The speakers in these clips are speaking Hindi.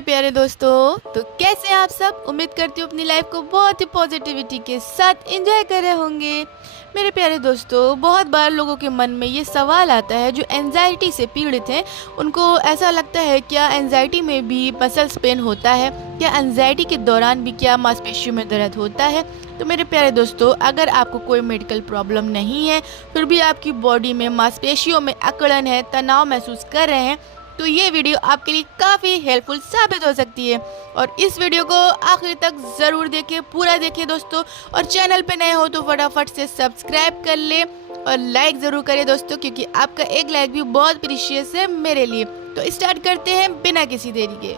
मेरे प्यारे दोस्तों, तो कैसे हैं आप सब। उम्मीद करती हूँ अपनी लाइफ को बहुत ही पॉजिटिविटी के साथ एंजॉय कर रहे होंगे। मेरे प्यारे दोस्तों, बहुत बार लोगों के मन में ये सवाल आता है जो एंजाइटी से पीड़ित हैं। उनको ऐसा लगता है, क्या एंजाइटी में भी मसल्स पेन होता है, क्या एंजाइटी के दौरान भी क्या मांसपेशियों में दर्द होता है। तो मेरे प्यारे दोस्तों, अगर आपको कोई मेडिकल प्रॉब्लम नहीं है, फिर भी आपकी बॉडी में मांसपेशियों में अकड़न है, तनाव महसूस कर रहे हैं, तो ये वीडियो आपके लिए काफ़ी हेल्पफुल साबित हो सकती है। और इस वीडियो को आखिर तक ज़रूर देखें, पूरा देखें दोस्तों। और चैनल पे नए हो तो फटाफट से सब्सक्राइब कर ले और लाइक ज़रूर करें दोस्तों, क्योंकि आपका एक लाइक भी बहुत प्रीशियस है मेरे लिए। तो स्टार्ट करते हैं बिना किसी देरी के।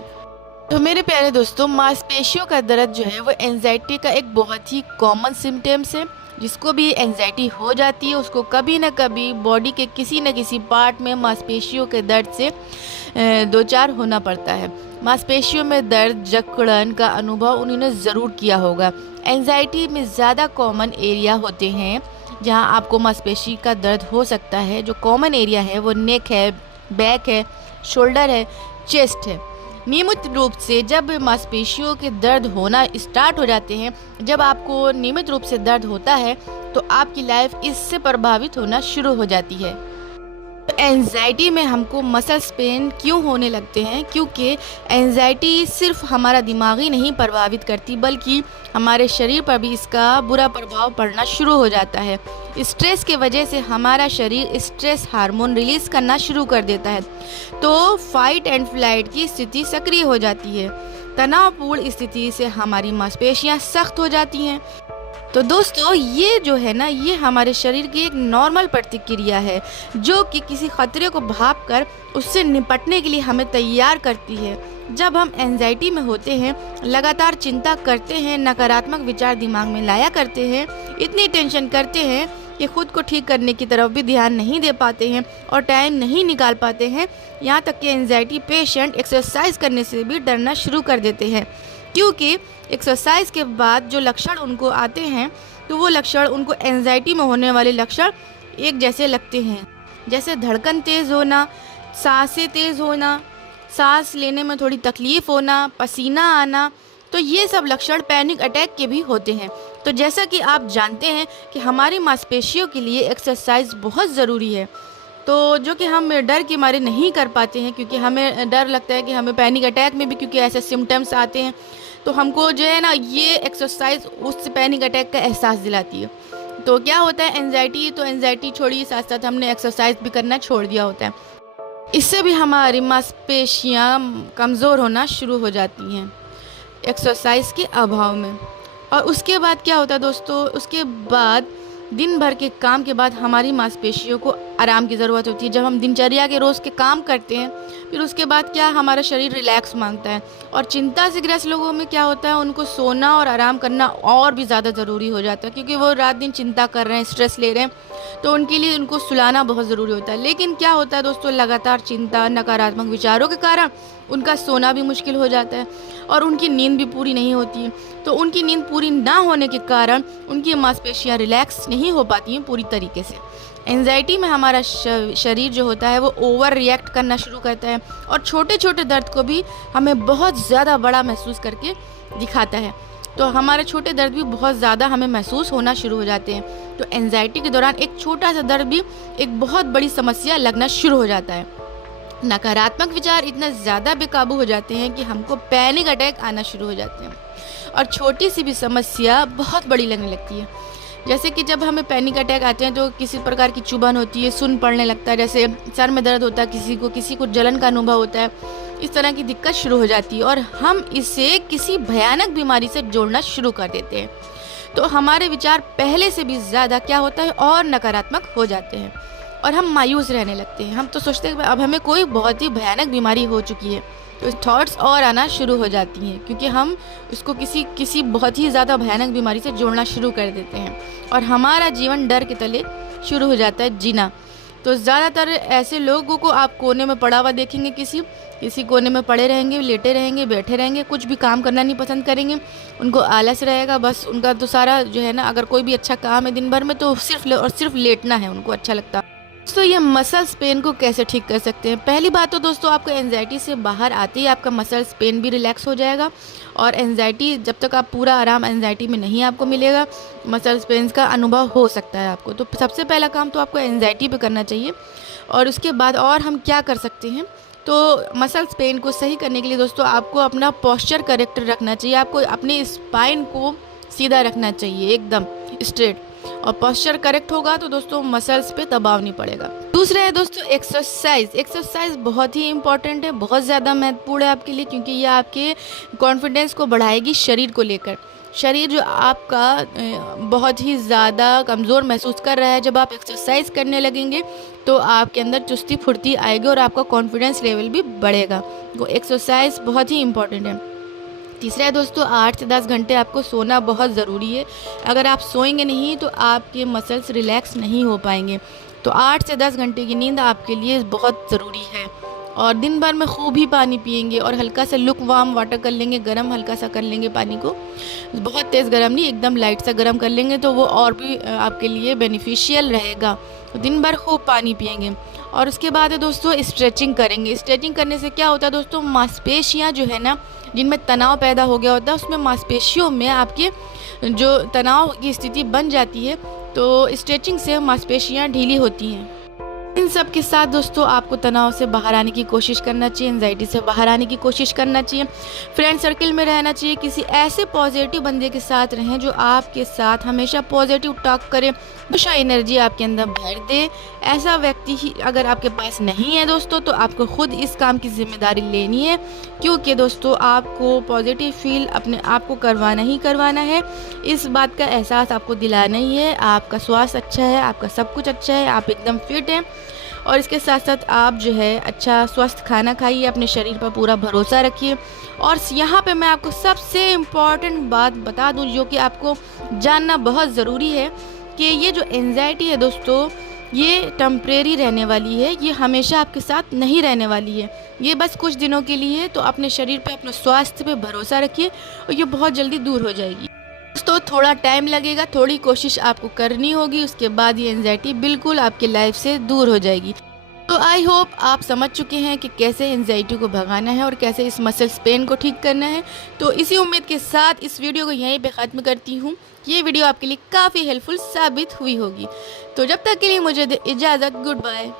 तो मेरे प्यारे दोस्तों, मांसपेशियों का दर्द जो है वो एंजाइटी का एक बहुत ही कॉमन सिम्टम्स है। जिसको भी एंजाइटी हो जाती है उसको कभी ना कभी बॉडी के किसी न किसी पार्ट में मांसपेशियों के दर्द से दो चार होना पड़ता है। मांसपेशियों में दर्द, जकड़न का अनुभव उन्होंने ज़रूर किया होगा। एंजाइटी में ज़्यादा कॉमन एरिया होते हैं जहां आपको मांसपेशी का दर्द हो सकता है। जो कॉमन एरिया है वो नेक है, बैक है, शोल्डर है, चेस्ट है। नियमित रूप से जब मांसपेशियों के दर्द होना स्टार्ट हो जाते हैं, जब आपको नियमित रूप से दर्द होता है, तो आपकी लाइफ इससे प्रभावित होना शुरू हो जाती है। एंजाइटी में हमको मसल्स पेन क्यों होने लगते हैं? क्योंकि एंजाइटी सिर्फ हमारा दिमाग ही नहीं प्रभावित करती, बल्कि हमारे शरीर पर भी इसका बुरा प्रभाव पड़ना शुरू हो जाता है। स्ट्रेस के वजह से हमारा शरीर स्ट्रेस हार्मोन रिलीज करना शुरू कर देता है, तो फाइट एंड फ्लाइट की स्थिति सक्रिय हो जाती है। तनावपूर्ण स्थिति से हमारी मांसपेशियां सख्त हो जाती हैं। तो दोस्तों, ये जो है ना, ये हमारे शरीर की एक नॉर्मल प्रतिक्रिया है जो कि किसी खतरे को भाप कर उससे निपटने के लिए हमें तैयार करती है। जब हम एंजाइटी में होते हैं, लगातार चिंता करते हैं, नकारात्मक विचार दिमाग में लाया करते हैं, इतनी टेंशन करते हैं कि खुद को ठीक करने की तरफ भी ध्यान नहीं दे पाते हैं और टाइम नहीं निकाल पाते हैं। यहाँ तक कि एंजाइटी पेशेंट एक्सरसाइज करने से भी डरना शुरू कर देते हैं, क्योंकि एक्सरसाइज के बाद जो लक्षण उनको आते हैं, तो वो लक्षण उनको एंजाइटी में होने वाले लक्षण एक जैसे लगते हैं। जैसे धड़कन तेज़ होना, सांसें तेज़ होना, सांस लेने में थोड़ी तकलीफ़ होना, पसीना आना। तो ये सब लक्षण पैनिक अटैक के भी होते हैं। तो जैसा कि आप जानते हैं कि हमारी मांसपेशियों के लिए एक्सरसाइज बहुत ज़रूरी है, तो जो कि हम डर के मारे नहीं कर पाते हैं, क्योंकि हमें डर लगता है कि हमें पैनिक अटैक में भी क्योंकि ऐसे सिम्टम्स आते हैं, तो हमको जो है ना, ये एक्सरसाइज उस पैनिक अटैक का एहसास दिलाती है। तो क्या होता है, एंजाइटी छोड़िए, साथ साथ हमने एक्सरसाइज भी करना छोड़ दिया होता है। इससे भी हमारी मांसपेशियाँ कमज़ोर होना शुरू हो जाती हैं एक्सरसाइज के अभाव में। और उसके बाद क्या होता है दोस्तों, उसके बाद दिन भर के काम के बाद हमारी मांसपेशियों को आराम की ज़रूरत होती है। जब हम दिनचर्या के रोज़ के काम करते हैं, फिर उसके बाद क्या, हमारा शरीर रिलैक्स मांगता है। और चिंता से ग्रस्त लोगों में क्या होता है, उनको सोना और आराम करना और भी ज़्यादा ज़रूरी हो जाता है, क्योंकि वो रात दिन चिंता कर रहे हैं, स्ट्रेस ले रहे हैं, तो उनके लिए उनको सुलाना बहुत ज़रूरी होता है। लेकिन क्या होता है दोस्तों, लगातार चिंता, नकारात्मक विचारों के कारण उनका सोना भी मुश्किल हो जाता है और उनकी नींद भी पूरी नहीं होती है। तो उनकी नींद पूरी ना होने के कारण उनकी मांसपेशियाँ रिलैक्स नहीं हो पाती हैं पूरी तरीके से। एंजाइटी में हमारा शरीर जो होता है वो ओवर रिएक्ट करना शुरू करता है और छोटे छोटे दर्द को भी हमें बहुत ज़्यादा बड़ा महसूस करके दिखाता है। तो हमारे छोटे दर्द भी बहुत ज़्यादा हमें महसूस होना शुरू हो जाते हैं। तो एंजाइटी के दौरान एक छोटा सा दर्द भी एक बहुत बड़ी समस्या लगना शुरू हो जाता है। नकारात्मक विचार इतना ज़्यादा बेकाबू हो जाते हैं कि हमको पैनिक अटैक आना शुरू हो जाते हैं और छोटी सी भी समस्या बहुत बड़ी लगने लगती है। जैसे कि जब हमें पैनिक अटैक आते हैं तो किसी प्रकार की चुभन होती है, सुन्न पड़ने लगता है, जैसे सर में दर्द होता है, किसी को जलन का अनुभव होता है, इस तरह की दिक्कत शुरू हो जाती है और हम इसे किसी भयानक बीमारी से जोड़ना शुरू कर देते हैं। तो हमारे विचार पहले से भी ज़्यादा क्या होता है, और नकारात्मक हो जाते हैं और हम मायूस रहने लगते हैं। हम तो सोचते हैं अब हमें कोई बहुत ही भयानक बीमारी हो चुकी है, तो थॉट्स और आना शुरू हो जाती हैं, क्योंकि हम इसको किसी बहुत ही ज़्यादा भयानक बीमारी से जोड़ना शुरू कर देते हैं और हमारा जीवन डर के तले शुरू हो जाता है जीना। तो ज़्यादातर ऐसे लोगों को आप कोने में पड़ा हुआ देखेंगे, किसी कोने में पड़े रहेंगे, लेटे रहेंगे, बैठे रहेंगे, कुछ भी काम करना नहीं पसंद करेंगे, उनको आलस रहेगा। बस उनका तो सारा जो है ना, अगर कोई भी अच्छा काम है दिन भर में तो सिर्फ लेटना है उनको अच्छा लगता है। दोस्तों ये मसल्स पेन को कैसे ठीक कर सकते हैं। पहली बात तो दोस्तों आपको एंजाइटी से बाहर आते ही आपका मसल्स पेन भी रिलैक्स हो जाएगा। और एंजाइटी जब तक आप पूरा आराम एंजाइटी में नहीं आपको मिलेगा, मसल्स पेन्स का अनुभव हो सकता है आपको। तो सबसे पहला काम तो आपको एंजाइटी पे करना चाहिए। और उसके बाद और हम क्या कर सकते हैं, तो मसल्स पेन को सही करने के लिए दोस्तों आपको अपना पोस्चर करेक्ट रखना चाहिए। आपको अपने स्पाइन को सीधा रखना चाहिए, एकदम स्ट्रेट। और पोस्चर करेक्ट होगा तो दोस्तों मसल्स पे दबाव नहीं पड़ेगा। दूसरा है दोस्तों एक्सरसाइज। एक्सरसाइज बहुत ही इंपॉर्टेंट है, बहुत ज़्यादा महत्वपूर्ण है आपके लिए, क्योंकि ये आपके कॉन्फिडेंस को बढ़ाएगी शरीर को लेकर। शरीर जो आपका बहुत ही ज़्यादा कमज़ोर महसूस कर रहा है, जब आप एक्सरसाइज करने लगेंगे तो आपके अंदर चुस्ती फुर्ती आएगी और आपका कॉन्फिडेंस लेवल भी बढ़ेगा। तो एक्सरसाइज बहुत ही इंपॉर्टेंट है। तीसरा है दोस्तों 8 से 10 घंटे आपको सोना बहुत ज़रूरी है। अगर आप सोएंगे नहीं तो आपके मसल्स रिलैक्स नहीं हो पाएंगे। तो 8 से 10 घंटे की नींद आपके लिए बहुत ज़रूरी है। और दिन भर में खूब ही पानी पिएंगे और हल्का सा लुक वार्म वाटर कर लेंगे, गरम हल्का सा कर लेंगे पानी को, बहुत तेज़ गरम नहीं, एकदम लाइट सा गरम कर लेंगे तो वो और भी आपके लिए बेनिफिशियल रहेगा। तो दिन भर खूब पानी पिएंगे। और उसके बाद है दोस्तों स्ट्रेचिंग करेंगे। स्ट्रेचिंग करने से क्या होता है दोस्तों, मांसपेशियाँ जो है ना, जिनमें तनाव पैदा हो गया होता है, उसमें मांसपेशियों में आपके जो तनाव की स्थिति बन जाती है, तो स्ट्रेचिंग से मांसपेशियाँ ढीली होती हैं। इन सब के साथ दोस्तों आपको तनाव से बाहर आने की कोशिश करना चाहिए, एंजाइटी से बाहर आने की कोशिश करना चाहिए। फ्रेंड सर्कल में रहना चाहिए, किसी ऐसे पॉजिटिव बंदे के साथ रहें जो आपके साथ हमेशा पॉजिटिव टॉक करे, हमेशा एनर्जी आपके अंदर भर दे। ऐसा व्यक्ति ही अगर आपके पास नहीं है दोस्तों, तो आपको खुद इस काम की जिम्मेदारी लेनी है, क्योंकि दोस्तों आपको पॉजिटिव फील अपने आप को करवाना ही करवाना है। इस बात का एहसास आपको दिलाना ही है। आपका स्वास्थ्य अच्छा है, आपका सब कुछ अच्छा है, आप एकदम फिट हैं। और इसके साथ साथ आप जो है अच्छा स्वस्थ खाना खाइए, अपने शरीर पर पूरा भरोसा रखिए। और यहाँ पे मैं आपको सबसे इम्पॉर्टेंट बात बता दूँ जो कि आपको जानना बहुत ज़रूरी है, कि ये जो एंजाइटी है दोस्तों, ये टेम्परेरी रहने वाली है, ये हमेशा आपके साथ नहीं रहने वाली है, ये बस कुछ दिनों के लिए है। तो अपने शरीर पे, अपने स्वास्थ्य पे भरोसा रखिए और ये बहुत जल्दी दूर हो जाएगी। दोस्तों थोड़ा टाइम लगेगा, थोड़ी कोशिश आपको करनी होगी, उसके बाद ये एंजाइटी बिल्कुल आपकी लाइफ से दूर हो जाएगी। तो आई होप आप समझ चुके हैं कि कैसे एंजाइटी को भगाना है और कैसे इस मसल्स पेन को ठीक करना है। तो इसी उम्मीद के साथ इस वीडियो को यहीं पे ख़त्म करती हूँ। ये वीडियो आपके लिए काफ़ी हेल्पफुल साबित हुई होगी। तो जब तक के लिए मुझे दे इजाज़त, गुड बाय।